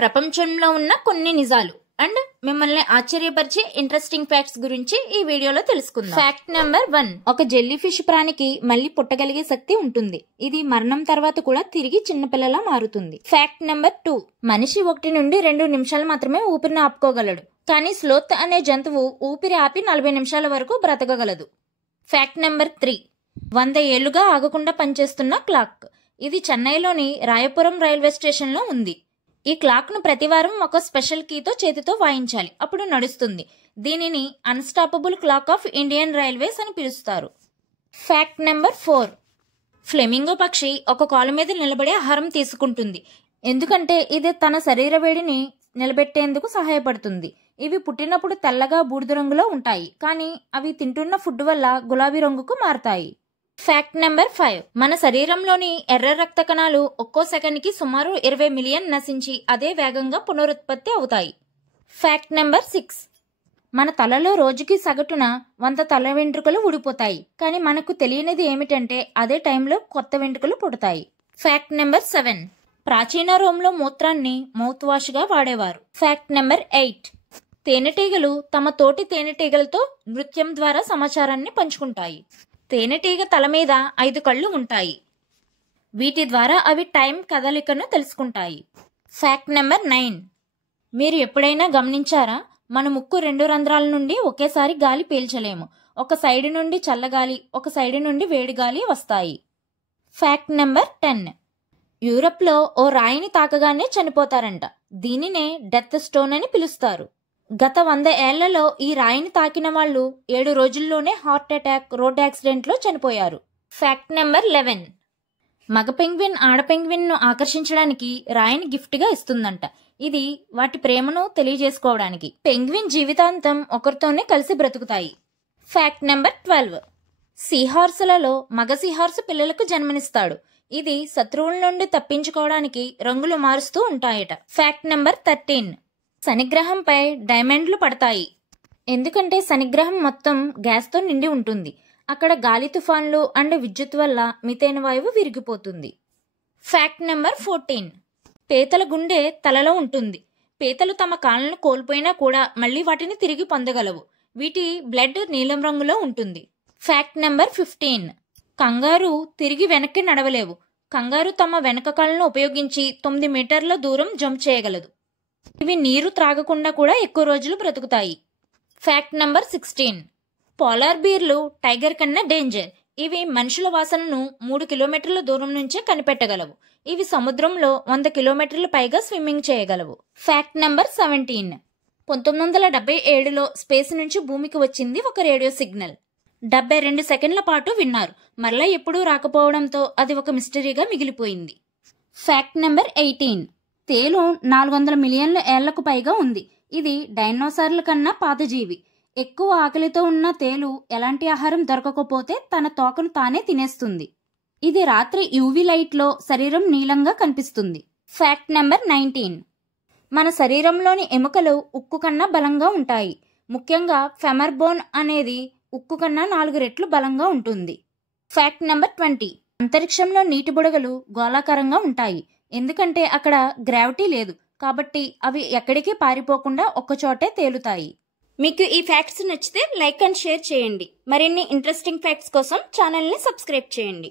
ప్రపంచంలో ఉన్న కొన్ని నిజాలు అండ్ మిమ్మల్ని ఆశ్చర్యపరిచే ఇంట్రెస్టింగ్ ఫ్యాక్ట్స్ గురించి ఈ వీడియోలో తెలుసుకుందాం. Fact number 1. ఒక జెల్లీ ఫిష్ ప్రాణికి మళ్ళీ పుట్టగలిగే శక్తి ఉంటుంది. ఇది మరణం తర్వాత కూడా తిరిగి చిన్నపిల్లలా మారుతుంది. Fact number 2. మనిషి 1 నుండి 2 నిమిషాలు మాత్రమే ఊపిరిని ఆపుకోగలడు. కానీ స్లోత్ అనే జంతువు ఊపిరి ఆపి 40 నిమిషాల వరకు బ్రతకగలదు. Fact number 3. 100 ఏళ్లుగా ఆగకుండా పనిచేస్తున్న క్లాక్. ఇది చెన్నైలోని రాయపురం రైల్వే స్టేషన్ లో ఉంది. ఈ క్లాక్ ను ప్రతివారం ఒక స్పెషల్ కీతో చేతితో వాయించాలి, అప్పుడు నడుస్తుంది. దీనిని unstoppable clock of Indian railways అని పిలుస్తారు. Fact number 4. ఫ్లెమింగో పక్షి ఒక కాలు మీద నిలబడి ఆహారం తీసుకుంటుంది, ఎందుకంటే ఇది తన శరీర వేడిని నిలబెట్టేందుకు సహాయపడుతుంది. ఇవి పుట్టినప్పుడు తెల్లగా బూడిద రంగులో ఉంటాయి, కానీ అవి తింటున్న ఫుడ్ వల్ల గులాబీ రంగుకు మారతాయి. Fact number 5. మన శరీరంలోని ఎర్ర రక్త కణాలు ఒక్కో సెకండ్కి సుమారు 20 మిలియన్ నశించి అదే వేగంగా పునరుత్పత్తి అవుతాయి. Fact number 6. మన తలలో రోజుకి సగటున 100 తల వెంట్రుకలు ఊడిపోతాయి, కానీ మనకు తెలియనిది ఏమిటంటే అదే టైంలో కొత్త వెంట్రుకలు పుడతాయి. Fact number 7. ప్రాచీన రోమ్లో మూత్రాన్ని మౌత్ వాష్ గా వాడేవారు. Fact number 8. తేనెటీగలు తమ తోటి తేనెటీగలతో నృత్యం ద్వారా సమాచారాన్ని పంచుకుంటాయి. తేనెటీగ తల మీద 5 కళ్ళు ఉంటాయి. వీటి ద్వారా అవి టైం కదలికను తెలుసుకుంటాయి. Fact number 9. మీరు ఎప్పుడైనా గమనించారా, మన ముక్కు 2 రంధ్రాల నుండి ఒకేసారి గాలి పీల్చలేము. ఒక సైడ్ నుండి చల్లగాలి, ఒక సైడ్ నుండి వేడి గాలి వస్తాయి. Fact number 10. యూరప్లో ఓ రాయిని తాకగానే చనిపోతారంట. దీనినే డెత్ స్టోన్ అని పిలుస్తారు. గత 100 ఏళ్లలో ఈ రాయిని తాకిన వాళ్ళు 7 రోజుల్లోనే హార్ట్ అటాక్, రోడ్ యాక్సిడెంట్ లో చనిపోయారు. Fact number 11. మగ పెంగ్విన్ ఆడ పెంగ్విన్ ను ఆకర్షించడానికి రాయిని గిఫ్ట్ గా ఇస్తుందంట. ఇది వాటి ప్రేమను తెలియజేసుకోవడానికి. పెంగ్విన్ జీవితాంతం ఒకరితోనే కలిసి బ్రతుకుతాయి. Fact number 12. సీహార్సులలో మగ సీహార్సు పిల్లలకు జన్మనిస్తాడు. ఇది శత్రువుల నుండి తప్పించుకోవడానికి రంగులు మారుస్తూ ఉంటాయట. Fact number 13. శనిగ్రహంపై డైమండ్లు పడతాయి, ఎందుకంటే శనిగ్రహం మొత్తం గ్యాస్తో నిండి ఉంటుంది. అక్కడ గాలి తుఫాన్లు అండ్ విద్యుత్ వల్ల మిథేన్ వాయువు విరిగిపోతుంది. Fact number 14. పీతల గుండె తలలో ఉంటుంది. పీతలు తమ కాళ్ళను కోల్పోయినా కూడా మళ్లీ వాటిని తిరిగి పొందగలవు. వీటి బ్లడ్ నీలం రంగులో ఉంటుంది. Fact number 15. కంగారు తిరిగి వెనక్కి నడవలేవు. కంగారు తమ వెనక కాళ్ళను ఉపయోగించి 9 మీటర్ల దూరం జంప్ చేయగలదు. ఇవి నీరు త్రాగకుండా కూడా ఎక్కువ రోజులు బ్రతుకుతాయి. Fact number 16. పోలార్ బీర్లు టైగర్ కన్నా డేంజర్. ఇవి మనుషుల వాసనను 3 కిలోమీటర్ల దూరం నుంచే కనిపెట్టగలవు. ఇవి సముద్రంలో 100 కిలోమీటర్ల పైగా స్విమ్మింగ్ చేయగలవు. Fact number 17. 1977లో స్పేస్ నుంచి భూమికి వచ్చింది ఒక రేడియో సిగ్నల్. 72 సెకండ్ల పాటు విన్నారు. మరలా ఎప్పుడూ రాకపోవడంతో అది ఒక మిస్టరీగా మిగిలిపోయింది. Fact number 18. తేలు 400 మిలియన్ల ఏళ్లకు పైగా ఉంది. ఇది డైనోసార్ల కన్నా పాత జీవి. ఎక్కువ ఆకలితో ఉన్న తేలు ఎలాంటి ఆహారం దొరకకపోతే తన తోకను తానే తినేస్తుంది. ఇది రాత్రి యూవీ లైట్ లో శరీరం నీలంగా కనిపిస్తుంది. Fact number 19. మన శరీరంలోని ఎముకలు ఉక్కు కన్నా బలంగా ఉంటాయి. ముఖ్యంగా ఫెమర్ బోన్ అనేది ఉక్కు కన్నా 4 రెట్లు బలంగా ఉంటుంది. Fact number 20. అంతరిక్షంలో నీటి బుడగలు గోళాకారంగా ఉంటాయి, ఎందుకంటే అక్కడ గ్రావిటీ లేదు. కాబట్టి అవి ఎక్కడికి పారిపోకుండా ఒక్కచోటే తేలుతాయి. మీకు ఈ ఫ్యాక్ట్స్ నచ్చితే లైక్ అండ్ షేర్ చేయండి. మరిన్ని ఇంట్రెస్టింగ్ ఫ్యాక్ట్స్ కోసం ఛానల్ని సబ్స్క్రైబ్ చేయండి.